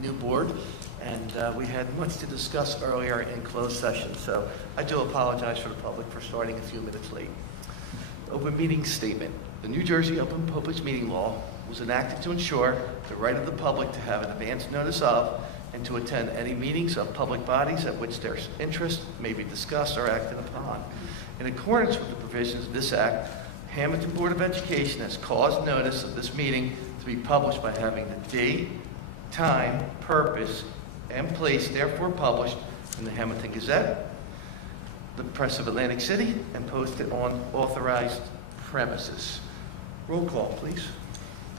New board, and we had much to discuss earlier in closed session, so I do apologize for the public for starting a few minutes late. Open meeting statement. The New Jersey Open Public Meeting Law was enacted to ensure the right of the public to have an advance notice of and to attend any meetings of public bodies at which their interest may be discussed or acted upon. In accordance with the provisions of this act, Hammonton Board of Education has caused notice of this meeting to be published by having the date, time, purpose, and place therefore published in the Hammonton Gazette, the Press of Atlantic City, and posted on authorized premises. Roll call, please.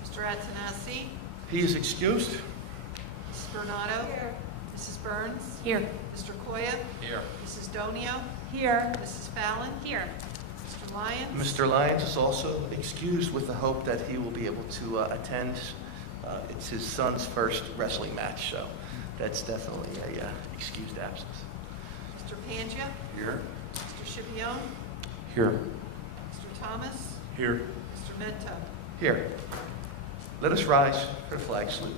Mr. Antonassi? He is excused. Mrs. Bernardo? Here. Mrs. Burns? Here. Mr. Koya? Here. Mrs. Donio? Here. Mrs. Fallon? Here. Mr. Lyons? Mr. Lyons is also excused with the hope that he will be able to attend. It's his son's first wrestling match, so that's definitely a excused absence. Mr. Pangia? Here. Mr. Schipione? Here. Mr. Thomas? Here. Mr. Mento? Here. Let us rise for the flag salute.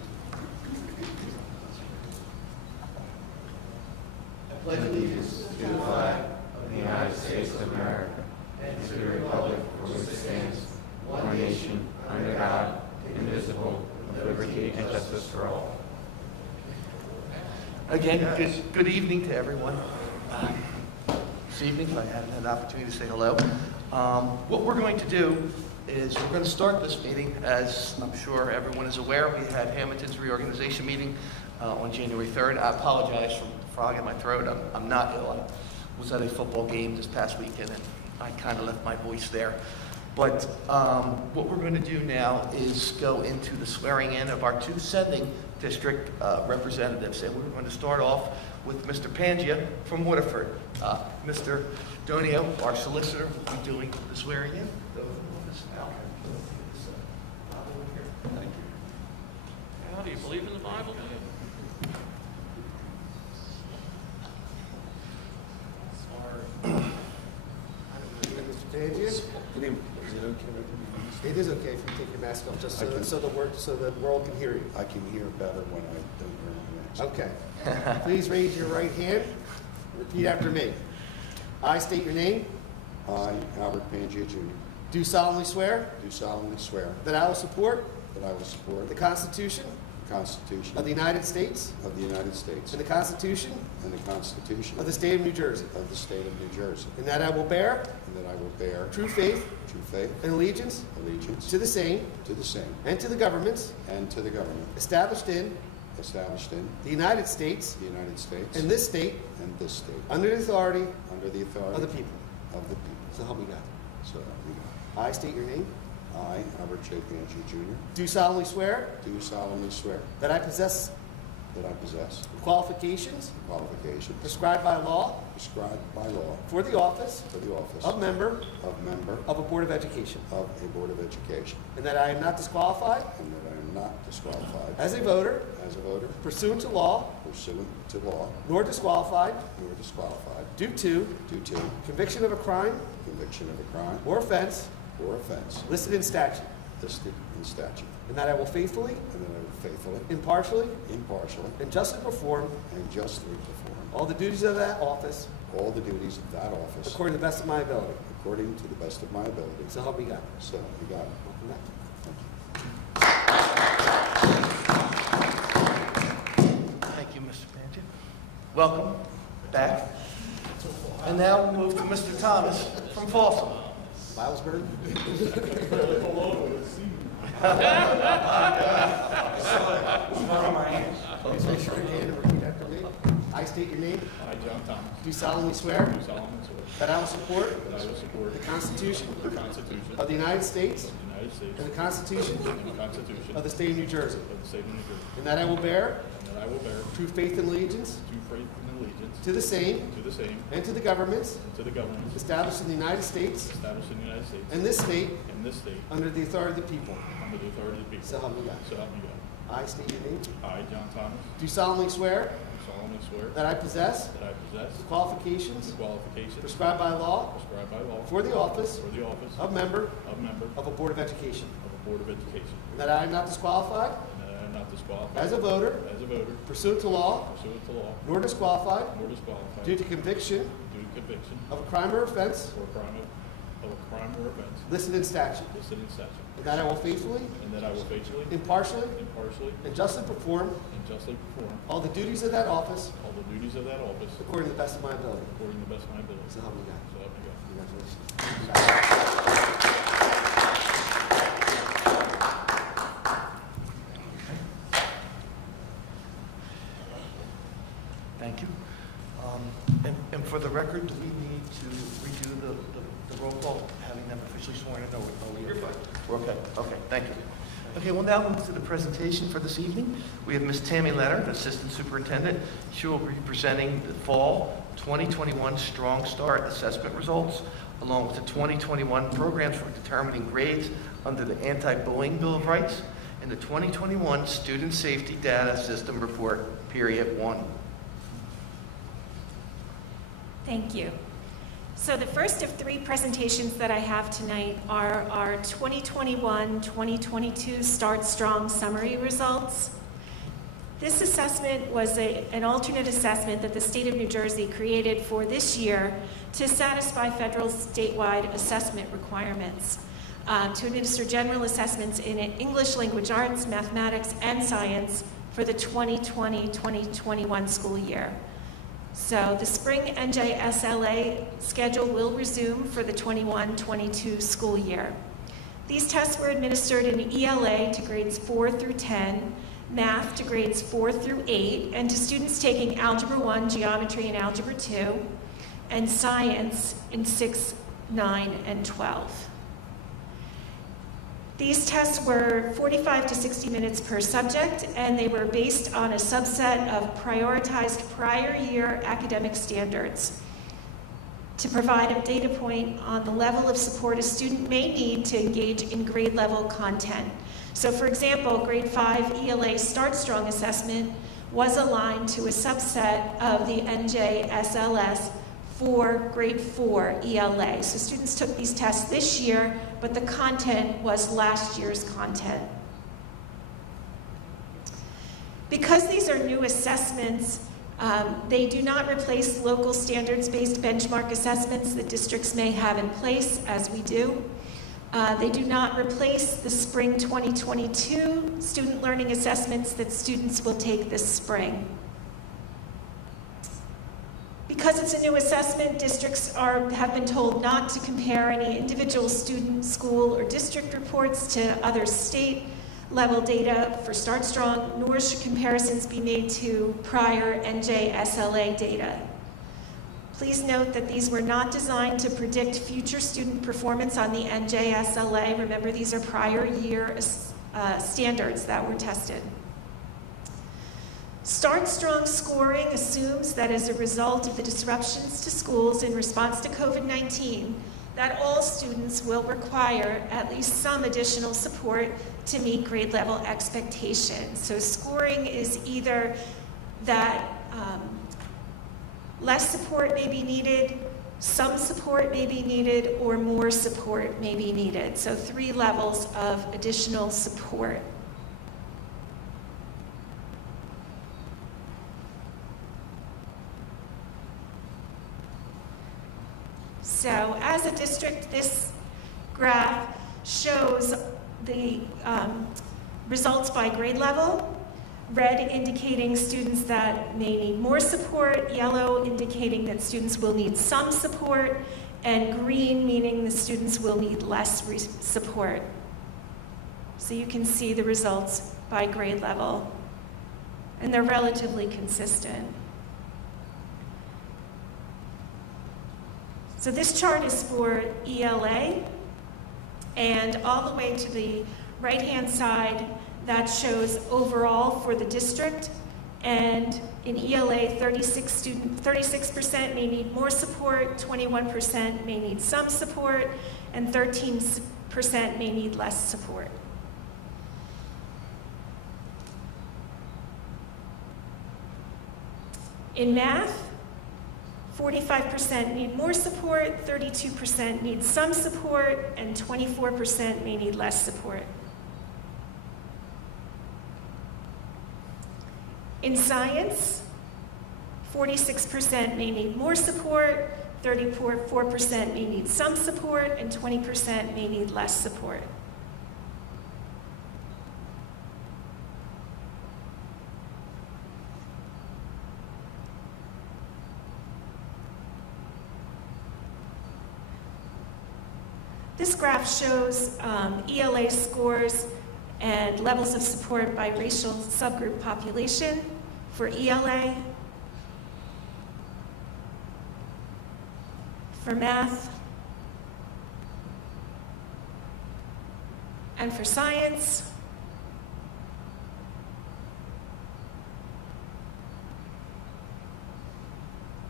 I pledge allegiance to the flag of the United States of America and to the republic for which it stands, one nation, under God, indivisible, with liberty and justice for all. Again, good evening to everyone. This evening, if I haven't had an opportunity to say hello. What we're going to do is we're going to start this meeting. As I'm sure everyone is aware, we had Hammonton's reorganization meeting on January 3rd. I apologize for the frog in my throat. I'm not ill. I was at a football game this past weekend, and I kind of left my voice there. But what we're going to do now is go into the swearing in of our two sending district representatives. And we're going to start off with Mr. Pangia from Waterford. Mr. Donio, our solicitor, will be doing the swearing in. How do you believe in the Bible? Mr. Pangia? It is okay if you take your mask off, just so the world can hear you. I can hear better when I don't hear my mask. Okay. Please raise your right hand. Repeat after me. I state your name. I, Albert Pangia Jr., Do solemnly swear do solemnly swear that I will support that I will support the the Constitution Constitution of the United States of the United States and the Constitution and the Constitution of the State of New Jersey, of the State of New Jersey, and that I will bear and that I will bear true faith true faith and allegiance allegiance to the same to the same and to the governments and to the government established in established in the United States the United States and this state and this state under the authority under the authority of the people. of the people. So help me God. So help me God. I state your name. I, Albert J. Pangia Jr., Do solemnly swear do solemnly swear that I possess that I possess qualifications the qualifications prescribed by law prescribed by law for the office for the office of member of member of a Board of Education, of a Board of Education, and that I am not disqualified and that I am not disqualified as a voter as a voter pursuant to law, pursuant to law, nor disqualified nor disqualified due to due to conviction of a crime conviction of a crime or offense or offense listed in statute, listed in statute, and that I will faithfully, and that I will faithfully, impartially, impartially, and justly perform and justly perform all the duties of that office all the duties of that office according to the best of my ability. according to the best of my ability. So help me God. So help me God. Welcome back. Thank you, Mr. Pangia. Welcome back. And now we'll move to Mr. Thomas from Folsom. Milesburg. Please raise your hand and repeat after me. I state your name. I, John Thomas, Do solemnly swear do solemnly swear that I will support that I will support the Constitution the Constitution of the United States of the United States and the Constitution and the Constitution of the State of New Jersey, of the State of New Jersey, and that I will bear and that I will bear true faith and allegiance true faith and allegiance to the same to the same and to the governments and to the governments established in the United States established in the United States and this state and this state under the authority of the people. under the authority of the people. So help me God. So help me God. I state your name. I, John Thomas, Do solemnly swear do solemnly swear that I possess that I possess the qualifications the qualifications prescribed by law prescribed by law for the office for the office of member of member of a Board of Education, of a Board of Education, and that I am not disqualified and that I am not disqualified as a voter as a voter pursuant to law, pursuant to law, nor disqualified nor disqualified due to conviction due to conviction of a crime or offense or of a crime or offense listed in statute, listed in statute, and that I will faithfully, and that I will faithfully, impartially, impartially, and justly perform and justly perform all the duties of that office all the duties of that office according to the best of my ability. according to the best of my ability. So help me God. So help me God. Congratulations. Thank you. And for the record, do we need to redo the roll call, having them officially sworn in? Or are we? You're fine. We're okay. Okay, thank you. Okay, we'll now move to the presentation for this evening. We have Ms. Tammy Leonard, Assistant Superintendent. She will be presenting the Fall 2021 Strong Start Assessment results, along with the 2021 programs for determining grades under the Anti-Bullying Bill of Rights and the 2021 Student Safety Data System Report, Period 1. Thank you. So the first of three presentations that I have tonight are our 2021-2022 Start Strong summary results. This assessment was an alternate assessment that the state of New Jersey created for this year to satisfy federal statewide assessment requirements, to administer general assessments in English, language arts, mathematics, and science for the 2020-2021 school year. So the spring NJSLA schedule will resume for the 21-22 school year. These tests were administered in ELA to grades 4 through 10, math to grades 4 through 8, and to students taking Algebra 1, Geometry, and Algebra 2, and Science in 6, 9, and 12. These tests were 45 to 60 minutes per subject, and they were based on a subset of prioritized prior year academic standards to provide a data point on the level of support a student may need to engage in grade level content. So for example, grade 5 ELA Start Strong assessment was aligned to a subset of the NJSLS for grade 4 ELA. So students took these tests this year, but the content was last year's content. Because these are new assessments, they do not replace local standards-based benchmark assessments that districts may have in place, as we do. They do not replace the spring 2022 student learning assessments that students will take this spring. Because it's a new assessment, districts have been told not to compare any individual student, school, or district reports to other state-level data for Start Strong, nor should comparisons be made to prior NJSLA data. Please note that these were not designed to predict future student performance on the NJSLA. Remember, these are prior year standards that were tested. Start Strong scoring assumes that as a result of the disruptions to schools in response to COVID-19, that all students will require at least some additional support to meet grade level expectations. So scoring is either that less support may be needed, some support may be needed, or more support may be needed. So 3 levels of additional support. So as a district, this graph shows the results by grade level, red indicating students that may need more support, yellow indicating that students will need some support, and green meaning the students will need less support. So you can see the results by grade level, and they're relatively consistent. So this chart is for ELA, and all the way to the right-hand side, that shows overall for the district. And in ELA, 36% may need more support, 21% may need some support, and 13% may need less support. In math, 45% need more support, 32% need some support, and 24% may need less support. In science, 46% may need more support, 34% may need some support, and 20% may need less support. This graph shows ELA scores and levels of support by racial subgroup population for ELA, for math, and for science.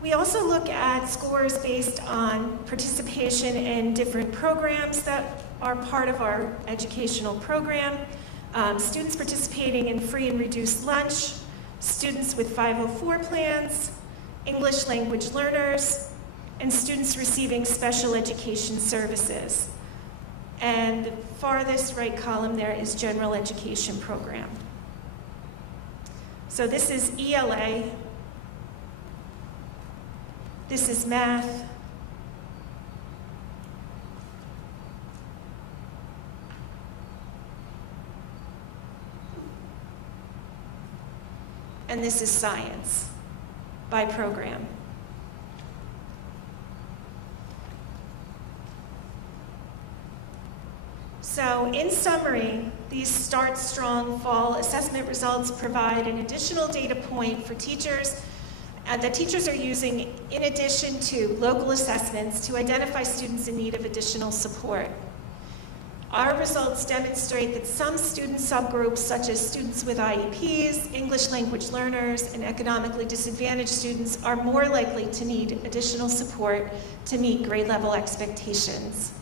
We also look at scores based on participation in different programs that are part of our educational program. Students participating in free and reduced lunch, students with 504 plans, English language learners, and students receiving special education services. And the farthest right column there is general education program. So this is ELA. This is math. And this is science by program. So in summary, these Start Strong fall assessment results provide an additional data point for teachers that teachers are using in addition to local assessments to identify students in need of additional support. Our results demonstrate that some student subgroups, such as students with IEPs, English language learners, and economically disadvantaged students, are more likely to need additional support to meet grade level expectations.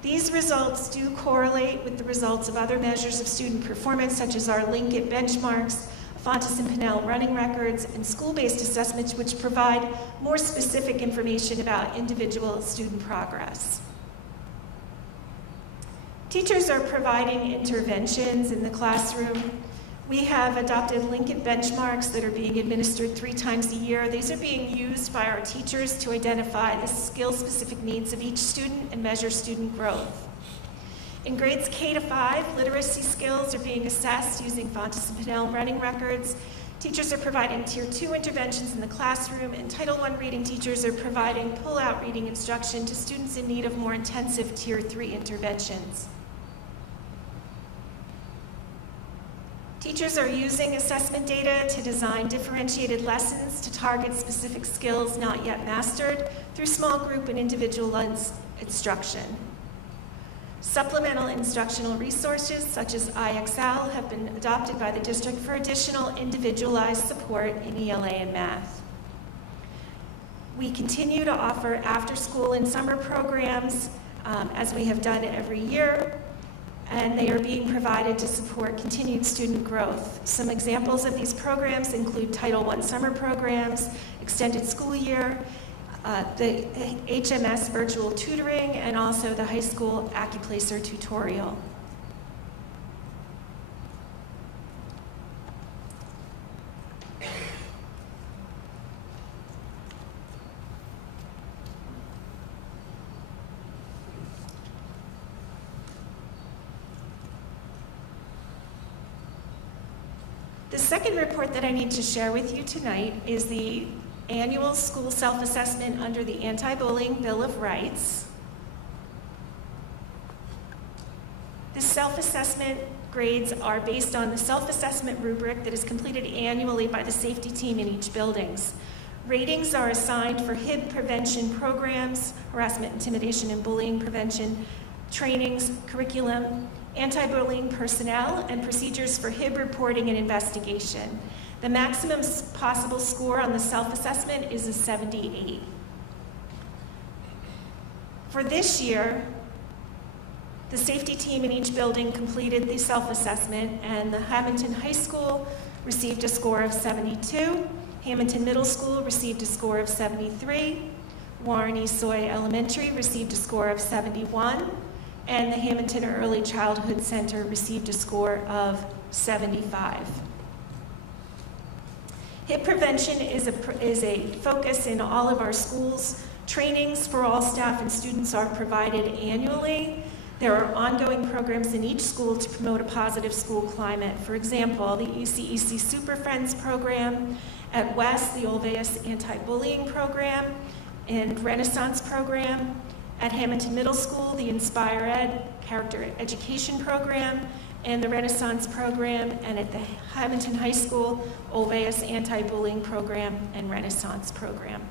These results do correlate with the results of other measures of student performance, such as our Linkit benchmarks, Fontes and Pinnell running records, and school-based assessments, which provide more specific information about individual student progress. Teachers are providing interventions in the classroom. We have adopted Linkit benchmarks that are being administered 3 times a year. These are being used by our teachers to identify the skill-specific needs of each student and measure student growth. In grades K to 5, literacy skills are being assessed using Fontes and Pinnell running records. Teachers are providing Tier 2 interventions in the classroom, and Title I reading teachers are providing pull-out reading instruction to students in need of more intensive Tier 3 interventions. Teachers are using assessment data to design differentiated lessons to target specific skills not yet mastered through small group and individualized instruction. Supplemental instructional resources such as IXL have been adopted by the district for additional individualized support in ELA and math. We continue to offer after-school and summer programs as we have done every year, and they are being provided to support continued student growth. Some examples of these programs include Title I summer programs, extended school year, the HMS virtual tutoring, and also the high school AccuPlacer tutorial. The second report that I need to share with you tonight is the annual school self-assessment under the Anti-Bullying Bill of Rights. The self-assessment grades are based on the self-assessment rubric that is completed annually by the safety team in each building. Ratings are assigned for HIB prevention programs, harassment, intimidation, and bullying prevention, trainings, curriculum, anti-bullying personnel, and procedures for HIB reporting and investigation. The maximum possible score on the self-assessment is a 78. For this year, the safety team in each building completed the self-assessment, and the Hammonton High School received a score of 72, Hammonton Middle School received a score of 73, Warren East Soy Elementary received a score of 71, and the Hammonton Early Childhood Center received a score of 75. Hip prevention is a focus in all of our schools. Trainings for all staff and students are provided annually. There are ongoing programs in each school to promote a positive school climate. For example, the ECEC Super Friends program, at West, the Olveus Anti-Bullying Program and Renaissance Program, at Hammonton Middle School, the Inspire Ed Character Education Program and the Renaissance Program, and at the Hammonton High School, Olveus Anti-Bullying Program and Renaissance Program.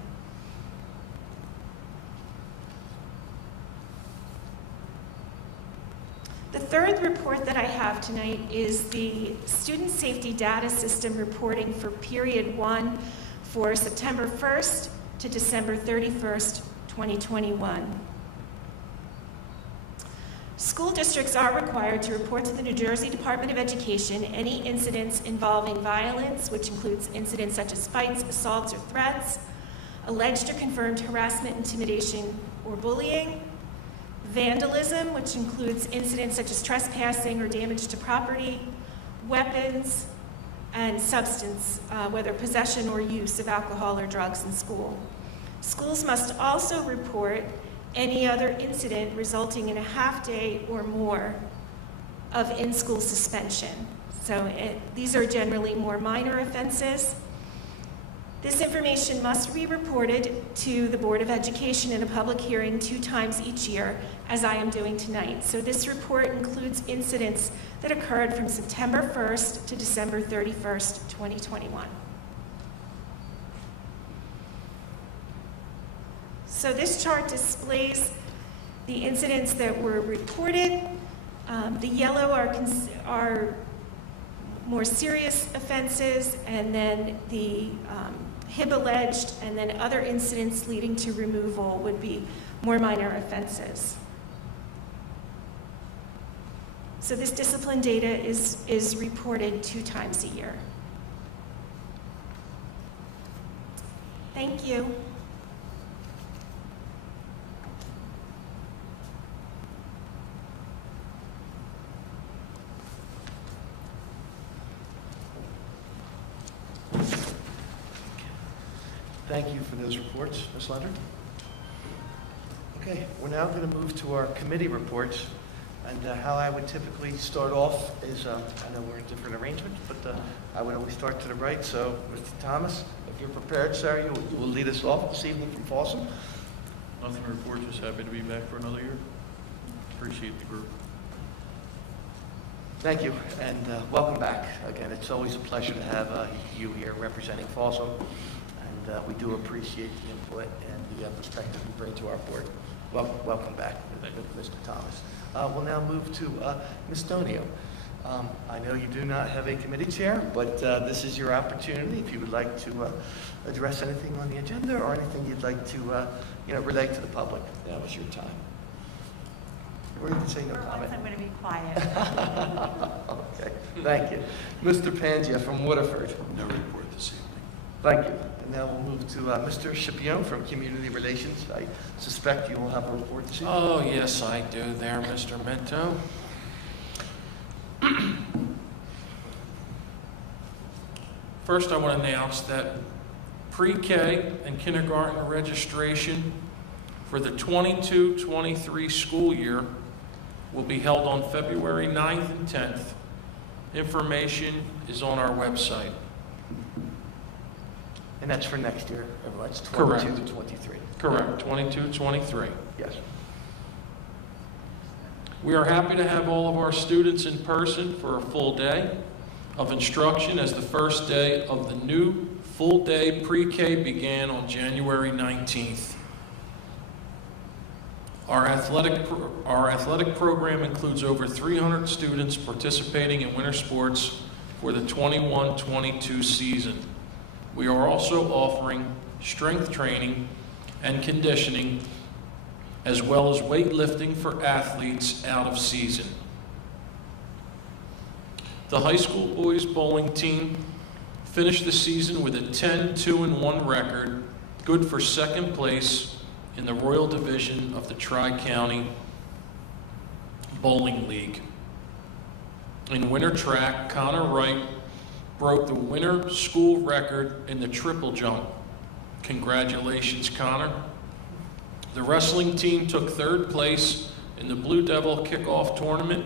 The third report that I have tonight is the Student Safety Data System reporting for period 1 for September 1st to December 31st, 2021. School districts are required to report to the New Jersey Department of Education any incidents involving violence, which includes incidents such as fights, assaults, or threats, alleged or confirmed harassment, intimidation, or bullying, vandalism, which includes incidents such as trespassing or damage to property, weapons, and substance, whether possession or use of alcohol or drugs in school. Schools must also report any other incident resulting in a half-day or more of in-school suspension. So these are generally more minor offenses. This information must be reported to the Board of Education in a public hearing 2 times each year, as I am doing tonight. So this report includes incidents that occurred from September 1st to December 31st, 2021. So this chart displays the incidents that were reported. The yellow are more serious offenses, and then the HIB alleged, and then other incidents leading to removal would be more minor offenses. So this discipline data is reported 2 times a year. Thank you. Thank you for those reports, Ms. Leonard. Okay, we're now going to move to our committee reports. And how I would typically start off is, I know we're in different arrangements, but I would always start to the right. So, Mr. Thomas, if you're prepared, sir, you will lead us off this evening from Folsom. Nothing to report, just happy to be back for another year. Appreciate the group. Thank you, and welcome back. Again, it's always a pleasure to have you here representing Folsom, and we do appreciate the input and the perspective you bring to our board. Welcome back, Mr. Thomas. We'll now move to Ms. Donio. I know you do not have a committee chair, but this is your opportunity. If you would like to address anything on the agenda or anything you'd like to relate to the public, that was your time. Or you can say no comment. I'm going to be quiet. Okay, thank you. Mr. Pangia from Waterford. No report this evening. Thank you. And now we'll move to Mr. Scipione from Community Relations. I suspect you will have a report this evening. Oh, yes, I do there, Mr. Minto. First, I want to announce that pre-K and kindergarten registration for the 22-23 school year will be held on February 9th and 10th. Information is on our website. And that's for next year, everyone. It's Correct. 22 to 23. Correct, 22-23. Yes. We are happy to have all of our students in person for a full day of instruction, as the first day of the new full-day pre-K began on January 19th. Our athletic program includes over 300 students participating in winter sports for the 21-22 season. We are also offering strength training and conditioning, as well as weightlifting for athletes out of season. The high school boys bowling team finished the season with a 10-2-1 record, good for second place in the Royal Division of the Tri-County Bowling League. In winter track, Connor Wright broke the winter school record in the triple jump. Congratulations, Connor. The wrestling team took third place in the Blue Devil Kickoff Tournament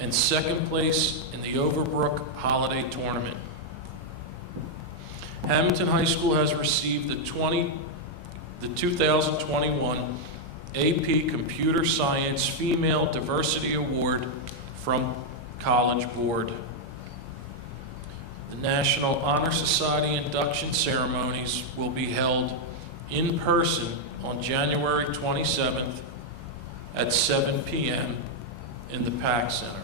and second place in the Overbrook Holiday Tournament. Hammonton High School has received the 2021 AP Computer Science Female Diversity Award from College Board. The National Honor Society induction ceremonies will be held in person on January 27th at 7 p.m. in the PAC Center.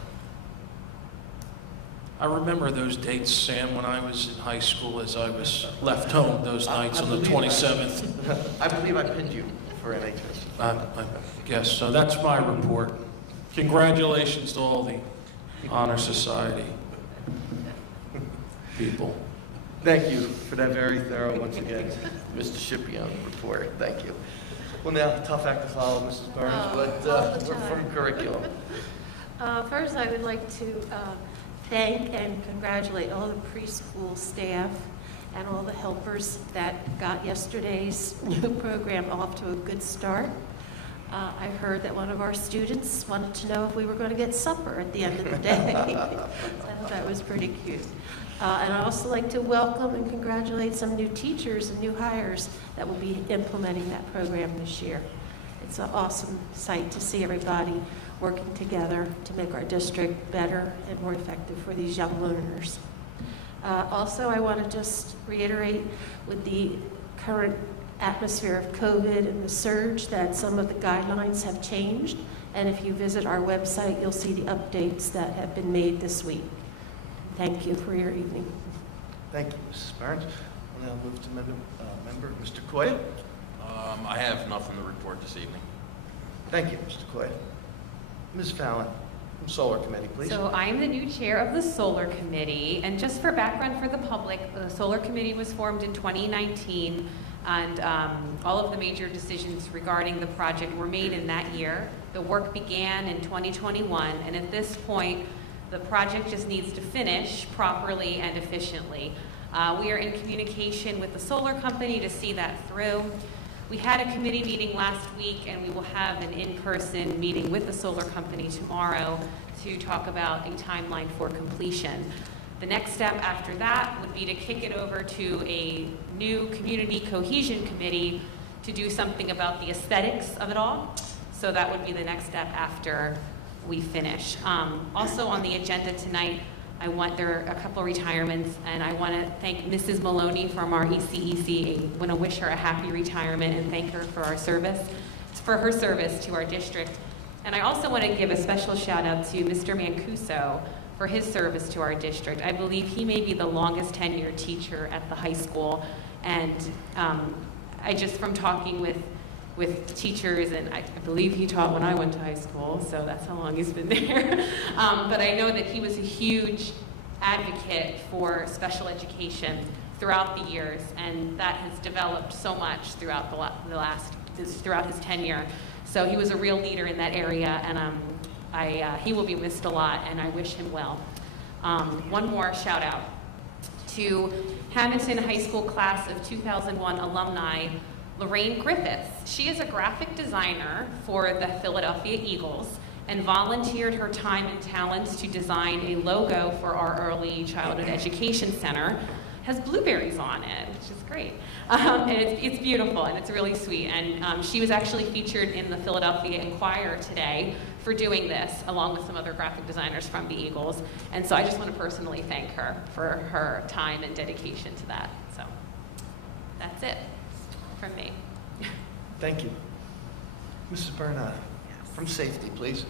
I remember those dates, Sam, when I was in high school, as I was left home those nights on the 27th. I believe I pinned you for NHS. I guess, so that's my report. Congratulations to all the Honor Society people. Thank you for that very thorough, once again, Mr. Shipion report. Thank you. Well, now, tough act to follow, Mrs. Burns, all but the we're time. from curriculum. First, I would like to thank and congratulate all the preschool staff and all the helpers that got yesterday's new program off to a good start. I heard that one of our students wanted to know if we were going to get supper at the end of the day. So that was pretty cute. And I'd also like to welcome and congratulate some new teachers and new hires that will be implementing that program this year. It's an awesome sight to see everybody working together to make our district better and more effective for these young learners. Also, I want to just reiterate with the current atmosphere of COVID and the surge that some of the guidelines have changed. And if you visit our website, you'll see the updates that have been made this week. Thank you for your evening. Thank you, Mrs. Burns. We'll now move to member Mr. Coyle. I have nothing to report this evening. Thank you, Mr. Coyle. Ms. Fallon, from Solar Committee, please. So I'm the new chair of the Solar Committee, and just for background for the public, the Solar Committee was formed in 2019, and all of the major decisions regarding the project were made in that year. The work began in 2021, and at this point, the project just needs to finish properly and efficiently. We are in communication with the solar company to see that through. We had a committee meeting last week, and we will have an in-person meeting with the solar company tomorrow to talk about a timeline for completion. The next step after that would be to kick it over to a new community cohesion committee to do something about the aesthetics of it all. So that would be the next step after we finish. Also on the agenda tonight, there are a couple retirements, and I want to thank Mrs. Maloney from our ECEC. I want to wish her a happy retirement and thank her for her service to our district. And I also want to give a special shout out to Mr. Mancuso for his service to our district. I believe he may be the longest tenured teacher at the high school, and I just, from talking with teachers, and I believe he taught when I went to high school, so that's how long he's been there. But I know that he was a huge advocate for special education throughout the years, and that has developed so much throughout throughout his tenure. So he was a real leader in that area, and he will be missed a lot, and I wish him well. One more shout out to Hammonton High School class of 2001 alumni, Lorraine Griffiths. She is a graphic designer for the Philadelphia Eagles and volunteered her time and talents to design a logo for our Early Childhood Education Center. Has blueberries on it, which is great. And it's beautiful, and it's really sweet. And she was actually featured in the Philadelphia Inquirer today for doing this, along with some other graphic designers from the Eagles. And so I just want to personally thank her for her time and dedication to that. So that's it from me. Thank you. Mrs. Bernard, from Safety, please.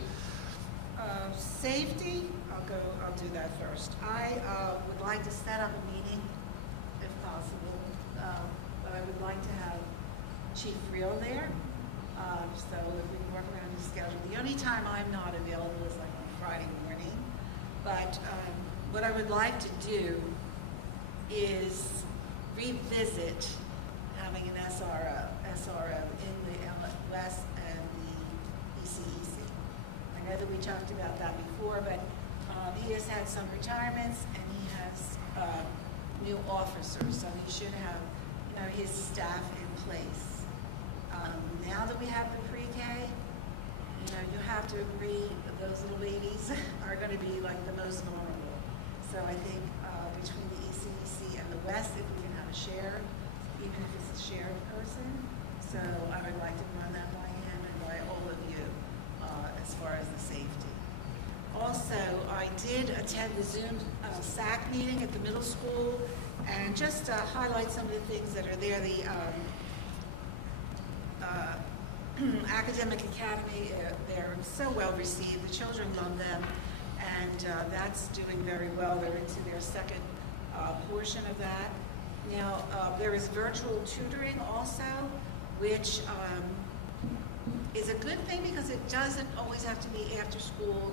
Safety, I'll do that first. I would like to set up a meeting, if possible, but I would like to have Chief Rio there, so that we can work around his schedule. The only time I'm not available is like on Friday morning, but what I would like to do is revisit having an SRO in the West and the ECEC. I know that we talked about that before, but he has had some retirements, and he has new officers, so he should have, his staff in place. Now that we have the pre-K, you have to agree that those little babies are going to be like the most vulnerable. So I think between the ECEC and the West, if we can have a share, even if it's a shared person. So I would like to run that by him and by all of you as far as the safety. Also, I did attend the Zoom SAC meeting at the middle school and just highlight some of the things that are there. The Academic Academy, they're so well received. The children love them, and that's doing very well. They're into their second portion of that. Now, there is virtual tutoring also, which is a good thing because it doesn't always have to be after school.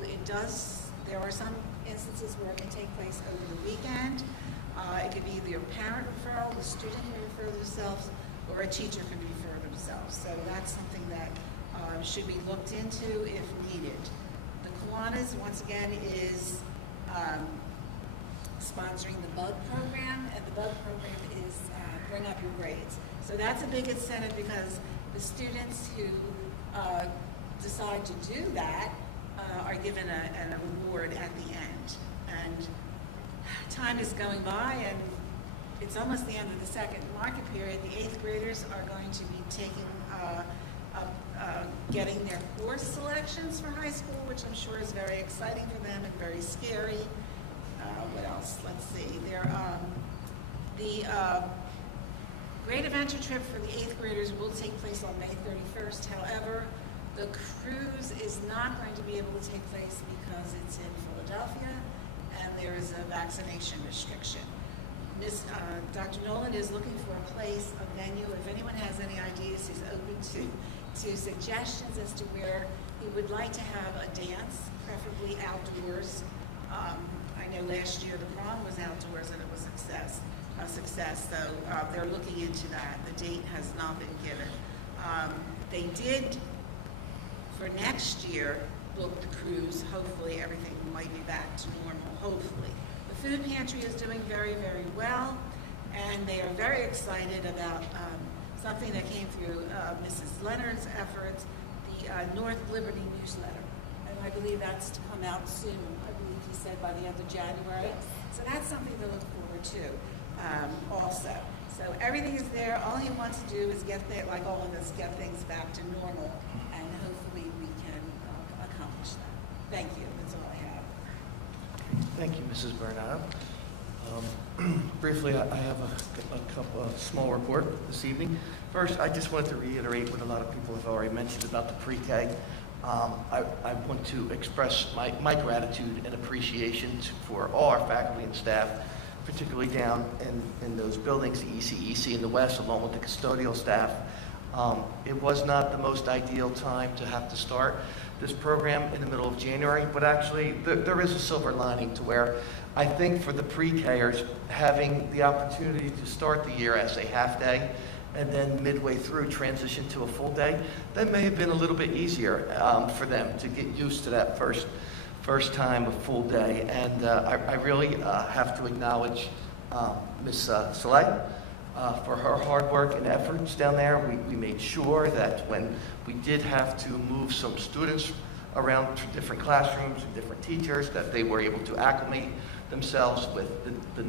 There are some instances where it can take place over the weekend. It could be either a parent referral, the student can refer themselves, or a teacher can refer themselves. So that's something that should be looked into if needed. The Kiwanis, once again, is sponsoring the BUG program, and the BUG program is Bring Up Your Grades. So that's a big incentive because the students who decide to do that are given an award at the end. And time is going by, and it's almost the end of the second market period. The 8th graders are going to be taking, getting their course selections for high school, which I'm sure is very exciting for them and very scary. What else? Let's see. The Great Adventure Trip for the 8th graders will take place on May 31st. However, the cruise is not going to be able to take place because it's in Philadelphia and there is a vaccination restriction. Dr. Nolan is looking for a place, a venue. If anyone has any ideas, he's open to suggestions as to where he would like to have a dance, preferably outdoors. I know last year the prom was outdoors and it was a success, so they're looking into that. The date has not been given. They did, for next year, book the cruise. Hopefully everything might be back to normal, hopefully. The food pantry is doing very, very well, and they are very excited about something that came through Mrs. Leonard's efforts, the North Liberty newsletter. And I believe that's to come out soon. I believe he said by the end of January. So that's something to look forward to also. So everything is there. All he wants to do is like all of us, get things back to normal, and hopefully we can accomplish that. Thank you. That's all I have. Thank you, Mrs. Bernardo. Briefly, I have a couple of small report this evening. First, I just wanted to reiterate what a lot of people have already mentioned about the pre-K. I want to express my gratitude and appreciation for all our faculty and staff, particularly down in those buildings, the ECEC in the West, along with the custodial staff. It was not the most ideal time to have to start this program in the middle of January, but actually there is a silver lining to where I think for the pre-Kers, having the opportunity to start the year as a half day and then midway through transition to a full day, that may have been a little bit easier for them to get used to that first time a full day. And I really have to acknowledge Ms. Soleil for her hard work and efforts down there. We made sure that when we did have to move some students around to different classrooms and different teachers, that they were able to acclimate themselves with the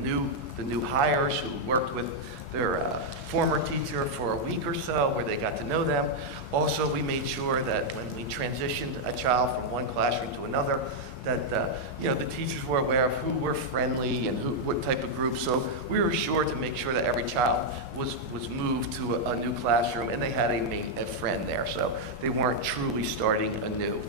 new hires who worked with their former teacher for a week or so, where they got to know them. Also, we made sure that when we transitioned a child from one classroom to another, that the teachers were aware of who were friendly and what type of group. So we were sure to make sure that every child was moved to a new classroom and they had a friend there. So they weren't truly starting anew.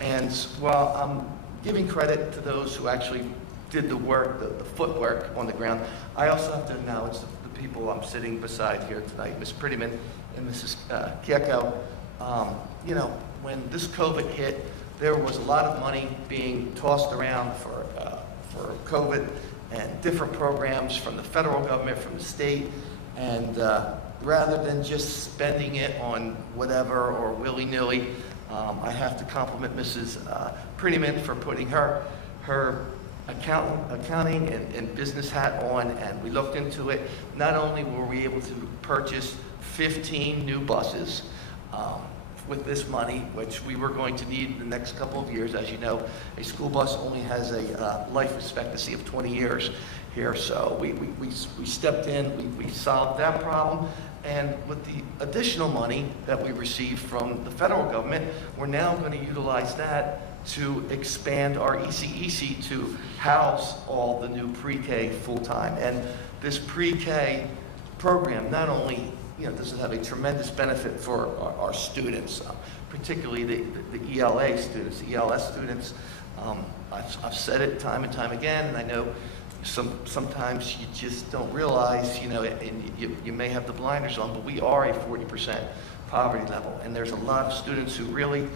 And while I'm giving credit to those who actually did the work, the footwork on the ground, I also have to acknowledge the people I'm sitting beside here tonight, Ms. Prettyman and Mrs. Kieko. When this COVID hit, there was a lot of money being tossed around for COVID and different programs from the federal government, from the state, and rather than just spending it on whatever or willy-nilly, I have to compliment Mrs. Prettyman for putting her accounting and business hat on, and we looked into it. Not only were we able to purchase 15 new buses with this money, which we were going to need in the next couple of years. As you know, a school bus only has a life expectancy of 20 years here, so we stepped in, we solved that problem, and with the additional money that we received from the federal government, we're now going to utilize that to expand our ECEC to house all the new pre-K full-time. And this pre-K program not only does it have a tremendous benefit for our students, particularly the ELA students, the ELS students. I've said it time and time again, and I know sometimes you just don't realize, and you may have the blinders on, but we are a 40% poverty level, and there's a lot of students who really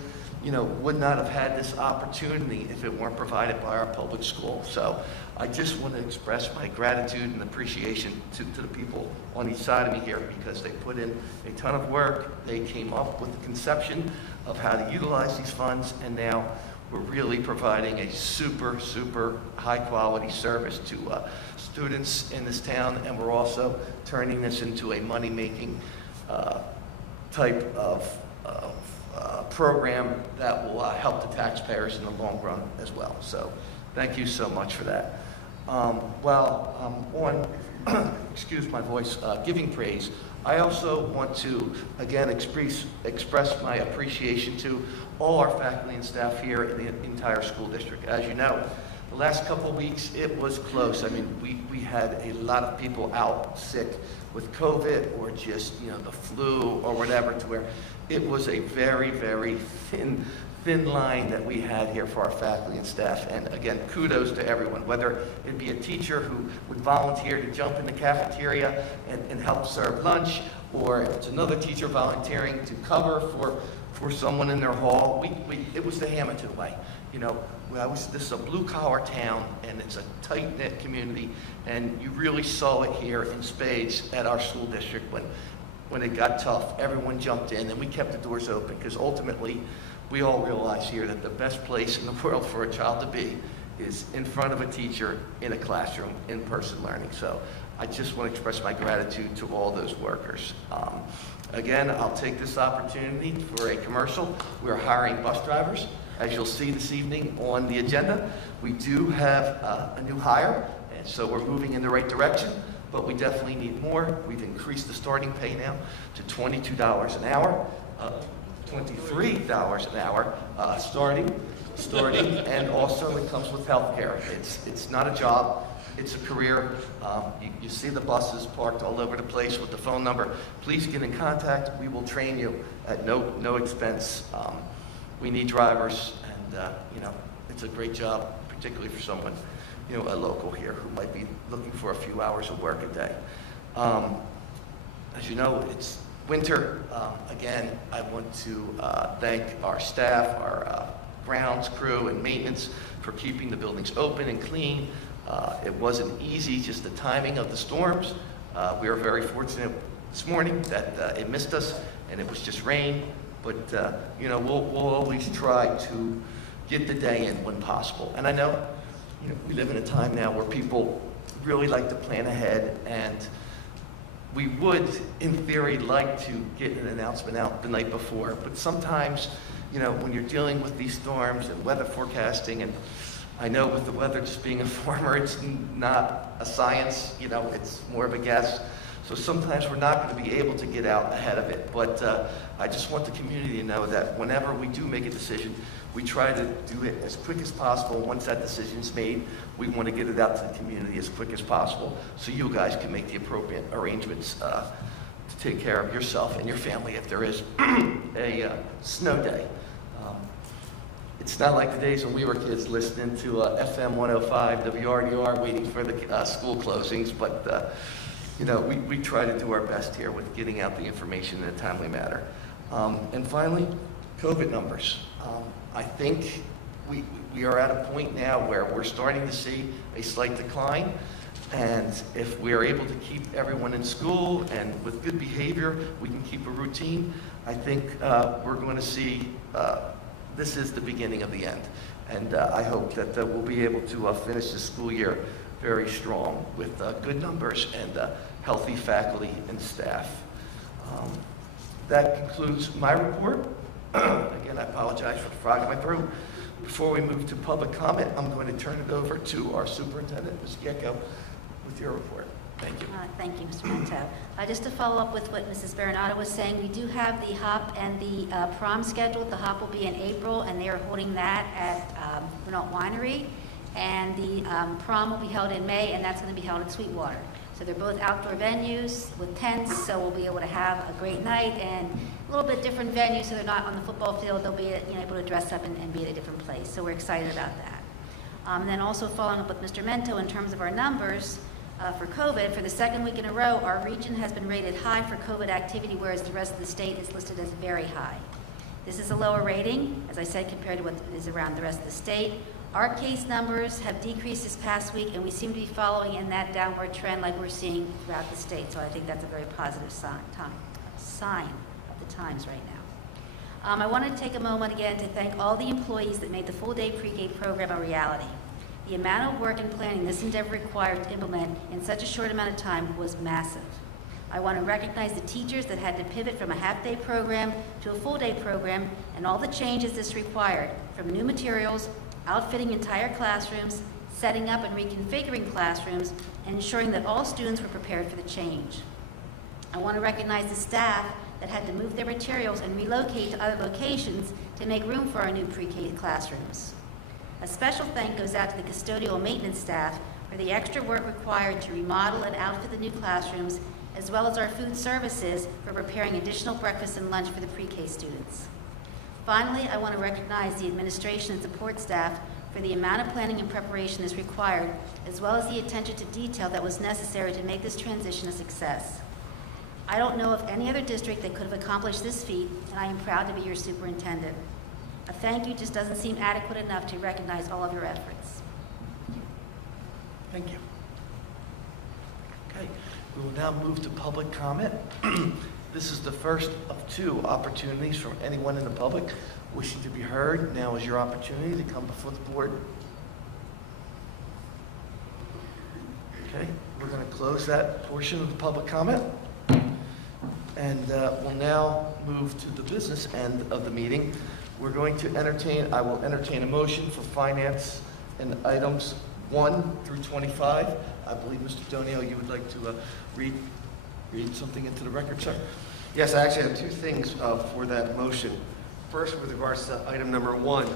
would not have had this opportunity if it weren't provided by our public school. So I just want to express my gratitude and appreciation to the people on each side of me here, because they put in a ton of work. They came up with the conception of how to utilize these funds, and now we're really providing a super, super high quality service to students in this town, and we're also turning this into a money-making type of program that will help the taxpayers in the long run as well. So thank you so much for that. While on, excuse my voice, giving praise, I also want to again express my appreciation to all our faculty and staff here in the entire school district. As you know, the last couple of weeks it was close. I mean, we had a lot of people out sick with COVID or just the flu or whatever, to where it was a very, very thin line that we had here for our faculty and staff. And again, kudos to everyone, whether it be a teacher who would volunteer to jump in the cafeteria and help serve lunch, or it's another teacher volunteering to cover for someone in their hall. It was the Hammonton way. This is a blue-collar town, and it's a tight-knit community, and you really saw it here in spades at our school district when it got tough. Everyone jumped in, and we kept the doors open, because ultimately, we all realize here that the best place in the world for a child to be is in front of a teacher in a classroom, in-person learning. So I just want to express my gratitude to all those workers. Again, I'll take this opportunity for a commercial. We're hiring bus drivers. As you'll see this evening on the agenda, we do have a new hire, and so we're moving in the right direction, but we definitely need more. We've increased the starting pay now to $22 an hour, $23 an hour starting, and also it comes with health care. It's not a job, it's a career. You see the buses parked all over the place with the phone number. Please get in contact. We will train you at no expense. We need drivers, and it's a great job, particularly for someone, a local here who might be looking for a few hours of work a day. As you know, it's winter. Again, I want to thank our staff, our grounds crew and maintenance for keeping the buildings open and clean. It wasn't easy, just the timing of the storms. We were very fortunate this morning that it missed us and it was just rain. But, we'll always try to get the day in when possible. And I know, we live in a time now where people really like to plan ahead, and we would, in theory, like to get an announcement out the night before. But sometimes, when you're dealing with these storms and weather forecasting, and I know with the weather just being a farmer, it's not a science, it's more of a guess. So sometimes we're not going to be able to get out ahead of it. But I just want the community to know that whenever we do make a decision, we try to do it as quick as possible. Once that decision is made, we want to get it out to the community as quick as possible so you guys can make the appropriate arrangements to take care of yourself and your family if there is a snow day. It's not like the days when we were kids listening to FM 105, WRDR, waiting for the school closings, but we try to do our best here with getting out the information in a timely manner. And finally, COVID numbers. I think we are at a point now where we're starting to see a slight decline, and if we are able to keep everyone in school and with good behavior, we can keep a routine. I think we're going to see this is the beginning of the end. And I hope that we'll be able to finish the school year very strong with good numbers and healthy faculty and staff. That concludes my report. Again, I apologize for the frog in my throat. Before we move to public comment, I'm going to turn it over to our superintendent, Ms. Gecko, with your report. Thank you. Thank you, Mr. Mento. Just to follow up with what Mrs. Baronato was saying, we do have the HOP and the prom scheduled. The HOP will be in April, and they are holding that at Renault Winery. And the prom will be held in May, and that's going to be held at Sweetwater. So they're both outdoor venues with tents, so we'll be able to have a great night and a little bit different venue, so they're not on the football field. They'll be able to dress up and be at a different place. So we're excited about that. And then also following up with Mr. Mento in terms of our numbers, for COVID, for the second week in a row, our region has been rated high for COVID activity, whereas the rest of the state is listed as very high. This is a lower rating, as I said, compared to what is around the rest of the state. Our case numbers have decreased this past week, and we seem to be following in that downward trend like we're seeing throughout the state. So I think that's a very positive sign of the times right now. I wanted to take a moment again to thank all the employees that made the full-day pre-K program a reality. The amount of work and planning this endeavor required to implement in such a short amount of time was massive. I want to recognize the teachers that had to pivot from a half-day program to a full-day program and all the changes this required, from new materials, outfitting entire classrooms, setting up and reconfiguring classrooms, and ensuring that all students were prepared for the change. I want to recognize the staff that had to move their materials and relocate to other locations to make room for our new pre-K classrooms. A special thank goes out to the custodial maintenance staff for the extra work required to remodel and outfit the new classrooms, as well as our food services for preparing additional breakfast and lunch for the pre-K students. Finally, I want to recognize the administration and support staff for the amount of planning and preparation that's required, as well as the attention to detail that was necessary to make this transition a success. I don't know of any other district that could have accomplished this feat, and I am proud to be your superintendent. A thank you just doesn't seem adequate enough to recognize all of your efforts. Thank you. Okay, we will now move to public comment. This is the first of two opportunities from anyone in the public wishing to be heard. Now is your opportunity to come before the board. Okay, we're going to close that portion of the public comment. And we'll now move to the business end of the meeting. We're going to I will entertain a motion for finance and items 1 through 25. I believe, Mr. Donio, you would like to read something into the record, sir? Yes, I actually have two things for that motion. First, with regards to item number 1,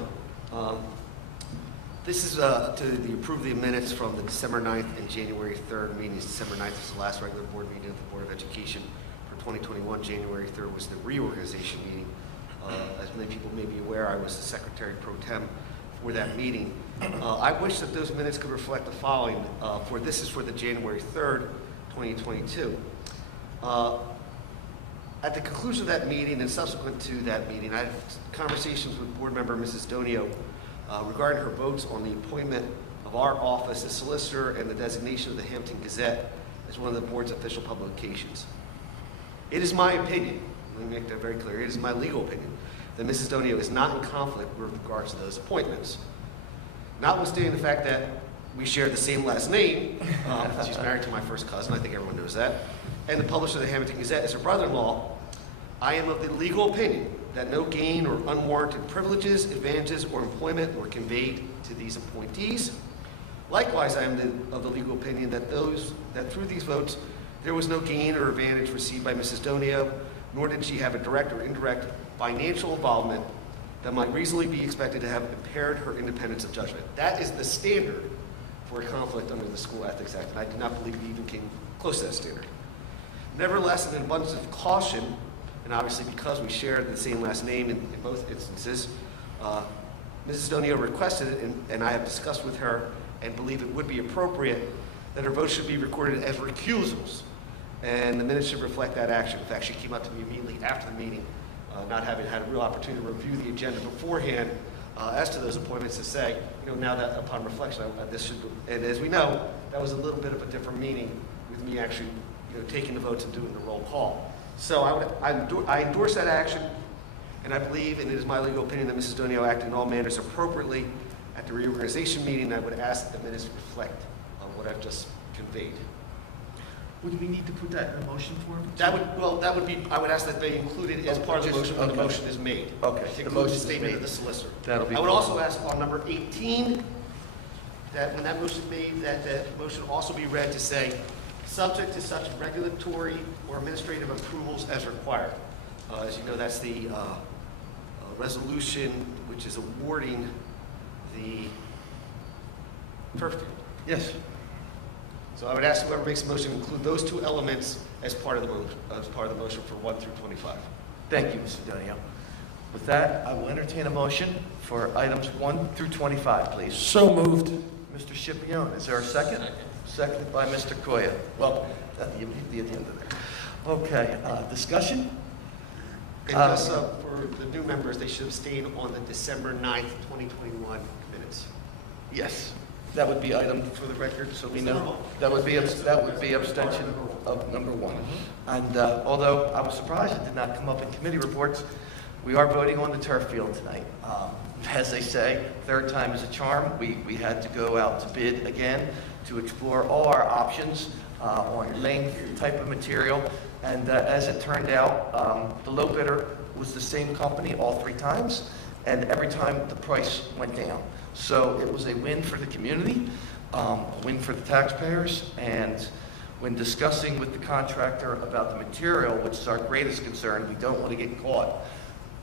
this is to approve the minutes from the December 9th and January 3rd meetings. December 9th was the last regular board meeting of the Board of Education for 2021. January 3rd was the reorganization meeting. As many people may be aware, I was the Secretary Pro Tem for that meeting. I wish that those minutes could reflect the following. This is for the January 3rd, 2022. At the conclusion of that meeting and subsequent to that meeting, I had conversations with board member Mrs. Donio regarding her votes on the appointment of our office as solicitor and the designation of the Hammonton Gazette as one of the board's official publications. It is my opinion, let me make that very clear, it is my legal opinion, that Mrs. Donio is not in conflict with regards to those appointments. Notwithstanding the fact that we share the same last name, she's married to my first cousin, I think everyone knows that, and the publisher of the Hammonton Gazette is her brother-in-law, I am of the legal opinion that no gain or unwarranted privileges, advantages, or employment were conveyed to these appointees. Likewise, I am of the legal opinion that through these votes, there was no gain or advantage received by Mrs. Donio, nor did she have a direct or indirect financial involvement that might reasonably be expected to have impaired her independence of judgment. That is the standard for a conflict under the School Ethics Act, and I do not believe we even came close to that standard. Nevertheless, in an abundance of caution, and obviously because we share the same last name in both instances, Mrs. Donio requested it, and I have discussed with her and believe it would be appropriate that her vote should be recorded as recusals, and the minutes should reflect that action. In fact, she came up to me immediately after the meeting, not having had a real opportunity to review the agenda beforehand as to those appointments, to say, now that upon reflection, this should, and as we know, that was a little bit of a different meeting with me actually taking the votes and doing the roll call. So I endorse that action, and I believe, and it is my legal opinion, that Mrs. Donio acted in all manners appropriately at the reorganization meeting. I would ask that the minutes reflect what I've just conveyed. Would we need to put that in a motion form? That would be, I would ask that they include it as part of the motion when the motion is made. Okay, To the include motion the is statement made. of the solicitor. That'll be. I would also ask on number 18, that when that motion is made, that the motion also be read to say, subject to such regulatory or administrative approvals as required. As you know, that's the resolution which is awarding the turf field. Yes. So I would ask whoever makes the motion include those two elements as part of the motion for 1 through 25. Thank you, Mr. Donio. With that, I will entertain a motion for items 1 through 25, please. So moved. Mr. Scipione, is there a second? Seconded by Mr. Koya. Well, you'll be at the end of there. Okay, discussion? And just for the new members, they should abstain on the December 9th, 2021 minutes. Yes, that would be item for the record, so we know. That would be abstention of number 1. And although I was surprised it did not come up in committee reports, we are voting on the turf field tonight. As they say, third time is a charm. We had to go out to bid again to explore all our options on length, type of material, and as it turned out, the low bidder was the same company all 3 times, and every time the price went down. So it was a win for the community, a win for the taxpayers, and when discussing with the contractor about the material, which is our greatest concern, we don't want to get caught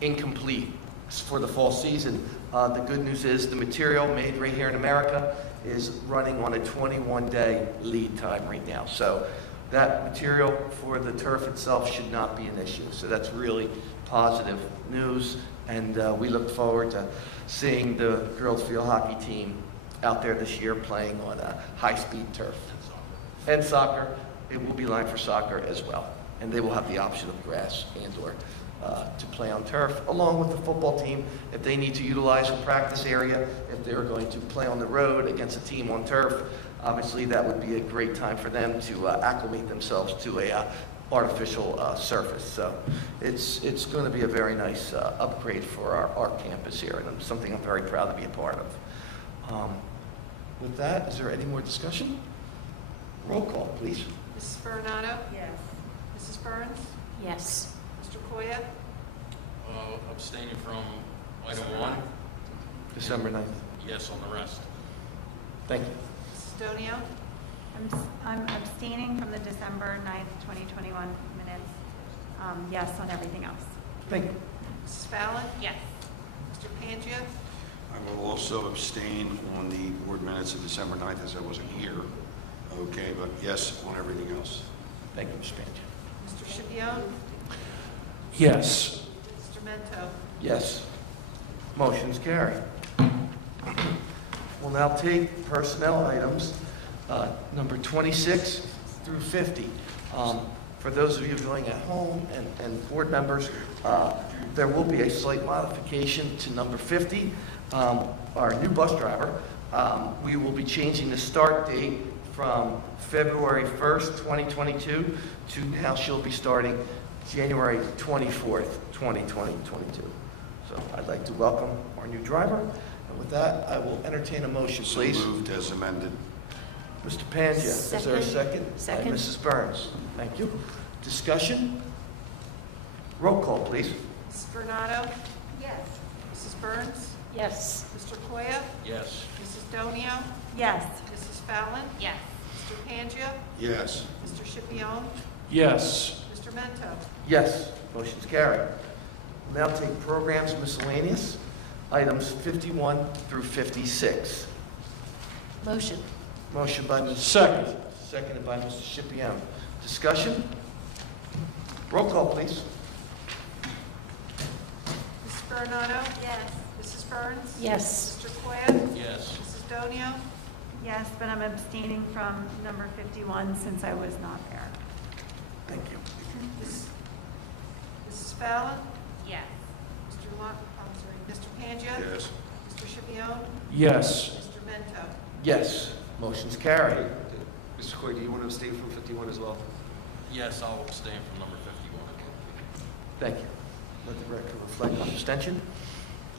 incomplete for the fall season. The good news is the material made right here in America is running on a 21-day lead time right now. So that material for the turf itself should not be an issue. So that's really positive news, and we look forward to seeing the girls field hockey team out there this year playing on a high-speed turf. And soccer, it will be lined for soccer as well. And they will have the option of grass and/or to play on turf, along with the football team, if they need to utilize a practice area, if they're going to play on the road against a team on turf. Obviously, that would be a great time for them to acclimate themselves to a artificial surface. So it's going to be a very nice upgrade for our campus here, and something I'm very proud to be a part of. With that, is there any more discussion? Roll call, please. Mrs. Bernardo? Yes. Mrs. Burns? Yes. Mr. Koya? Abstaining from item 1, December 9th. yes on the rest. Thank you. Mrs. Donio? I'm abstaining from the December 9th, 2021 minutes. Yes on everything else. Thank you. Mrs. Fallon? Yes. Mr. Pangia? I will also abstain on the board minutes of December 9th as I wasn't here. Okay, but yes on everything else. Thank you, Mr. Pangia. Mr. Scipione? Yes. Mr. Mento? Yes. Motion's carried. We'll now take personnel items, number 26 through 50. For those of you viewing at home and board members, there will be a slight modification to number 50. Our new bus driver, we will be changing the start date from February 1st, 2022 to now she'll be starting January 24th, 2022. So I'd like to welcome our new driver. And with that, I will entertain a motion, please. So moved as amended. Mr. Pangia, is there a second? Second. By Mrs. Burns. Thank you. Discussion? Roll call, please. Mrs. Bernardo? Yes. Mrs. Burns? Yes. Mr. Koya? Yes. Mrs. Donio? Yes. Mrs. Fallon? Yes. Mr. Pangia? Yes. Mr. Scipione? Yes. Mr. Mento? Yes, motion's carried. We'll now take programs miscellaneous, items 51 through 56. Motion. Motion by Mrs. Second. Seconded by Mr. Scipione. Discussion? Roll call, please. Mrs. Bernardo? Yes. Mrs. Burns? Yes. Mr. Koya? Yes. Mrs. Donio? Yes, but I'm abstaining from number 51 since I was not there. Thank you. Mrs. Fallon? Yes. Mr. Pangia? Yes. Mr. Scipione? Yes. Mr. Mento? Yes, motion's carried. Mr. Coy, do you want to abstain from 51 as well? Yes, I'll abstain from number 51. Thank you. Let the record reflect on abstention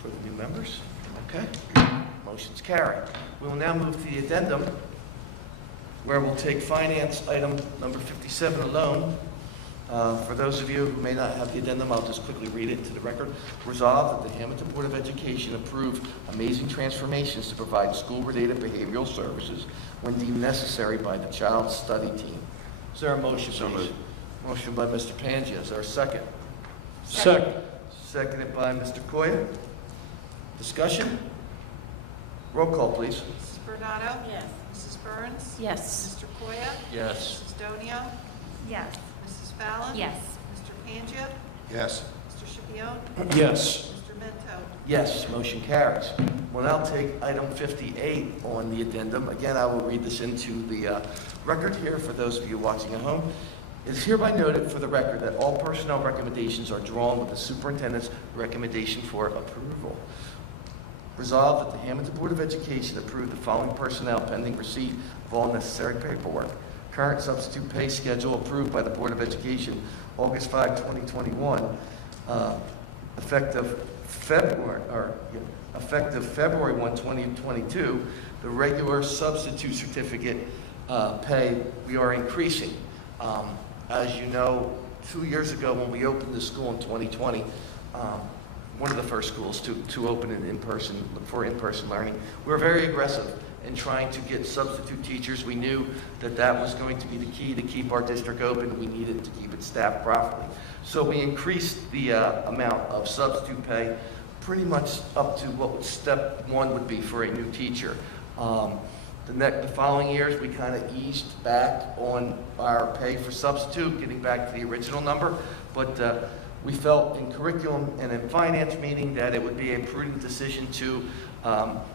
for the new members. Okay. Motion's carried. We will now move to the addendum, where we'll take finance item number 57 alone. For those of you who may not have the addendum, I'll just quickly read it to the record. Resolved that the Hammonton Board of Education approve amazing transformations to provide school-related behavioral services when deemed necessary by the child's study team. Is there a motion, So please? moved. Motion by Mr. Pangia. Is there a second? Second. Seconded by Mr. Koya. Discussion? Roll call, please. Mrs. Bernardo? Yes. Mrs. Burns? Yes. Mr. Koya? Yes. Mrs. Donio? Yes. Mrs. Fallon? Yes. Mr. Pangia? Yes. Mr. Scipione? Yes. Mr. Mento? Yes, motion carries. We'll now take item 58 on the addendum. Again, I will read this into the record here for those of you watching at home. It is hereby noted for the record that all personnel recommendations are drawn with the superintendent's recommendation for approval. Resolved that the Hammonton Board of Education approve the following personnel pending receipt of all necessary paperwork. Current substitute pay schedule approved by the Board of Education August 5, 2021, effective February 1, 2022. The regular substitute certificate pay we are increasing. As you know, 2 years ago when we opened the school in 2020, one of the first schools to open it for in-person learning, we were very aggressive in trying to get substitute teachers. We knew that that was going to be the key to keep our district open. We needed to keep it staffed properly. So we increased the amount of substitute pay pretty much up to what step one would be for a new teacher. The following years, we kind of eased back on our pay for substitute, getting back to the original number. But we felt in curriculum and in finance meeting that it would be a prudent decision to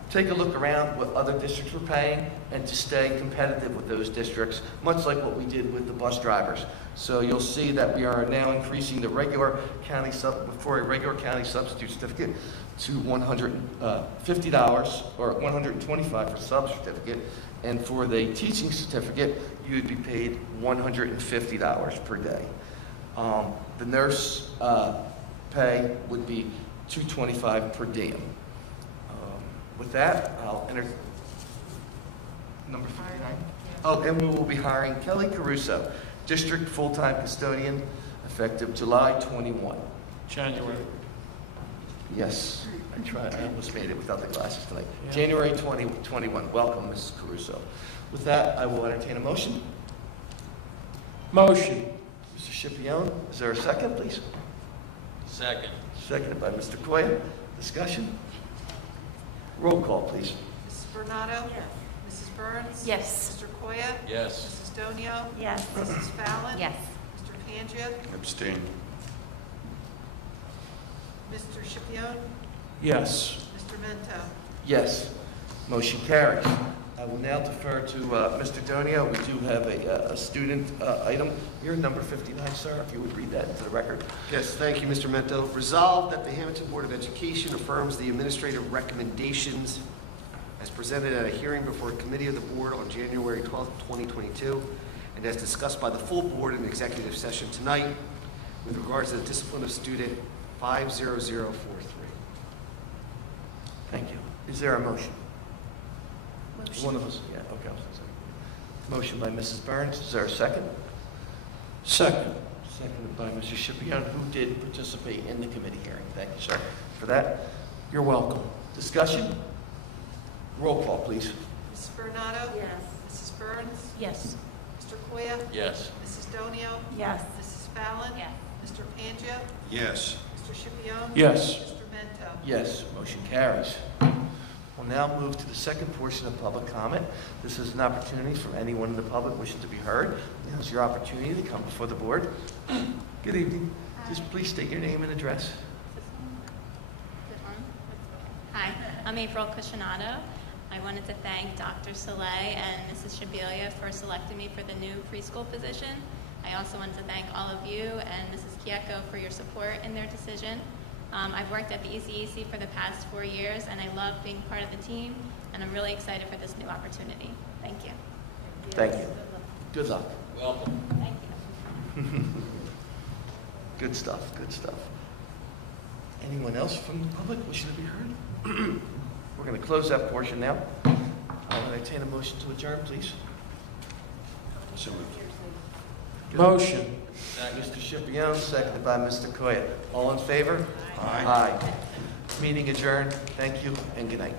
take a look around what other districts were paying and to stay competitive with those districts, much like what we did with the bus drivers. So you'll see that we are now increasing the regular county for a regular county substitute certificate to $150 or $125 for sub certificate, and for the teaching certificate, you'd be paid $150 per day. The nurse pay would be $225 per diem. With that, I'll enter number 59. Oh, and we will be hiring Kelly Caruso, district full-time custodian, effective July 21. January. Yes, I almost made it without the glasses tonight. Yeah. January 2021. Welcome, Mrs. Caruso. With that, I will entertain a motion. Motion. Mr. Scipione, is there a second, please? Second. Seconded by Mr. Koya. Discussion? Roll call, please. Mrs. Bernardo? Yes. Mrs. Burns? Yes. Mr. Koya? Yes. Mrs. Donio? Yes. Mrs. Fallon? Yes. Mr. Pangia? Abstain. Mr. Scipione? Yes. Mr. Mento? Yes. Motion carries. I will now defer to Mr. Donio. We do have a student item here, number 59, sir, if you would read that into the record. Yes, thank you, Mr. Mento. Resolved that the Hammonton Board of Education affirms the administrative recommendations as presented at a hearing before a committee of the board on January 12, 2022, and as discussed by the full board in executive session tonight with regards to the discipline of student 50043. Thank you. Is there a motion? One of us, yeah, okay. Motion by Mrs. Burns. Is there a second? Second. Seconded by Mr. Scipione, who did participate in the committee hearing. Thank you, sir, for that. You're welcome. Discussion? Roll call, please. Mrs. Bernardo? Yes. Mrs. Burns? Yes. Mr. Koya? Yes. Mrs. Donio? Yes. Mrs. Fallon? Yes. Mr. Pangia? Yes. Mr. Scipione? Yes. Mr. Mento? Yes, motion carries. We'll now move to the second portion of public comment. This is an opportunity for anyone in the public wishing to be heard. Now's your opportunity to come before the board. Good evening. Just please state your name and address. Hi, I'm April Cushionato. I wanted to thank Dr. Soleil and Mrs. Shabelia for selecting me for the new preschool position. I also wanted to thank all of you and Mrs. Kieko for your support in their decision. I've worked at the ECEC for the past 4 years, and I love being part of the team, and I'm really excited for this new opportunity. Thank you. Thank you. Good luck. Welcome. Thank you. Good stuff, good stuff. Anyone else from the public wishing to be heard? We're going to close that portion now. I'll entertain a motion to adjourn, please. So moved. Motion. Mr. Schipione, seconded by Mr. Coya. All in favor? Aye. Meeting adjourned. Thank you and good night.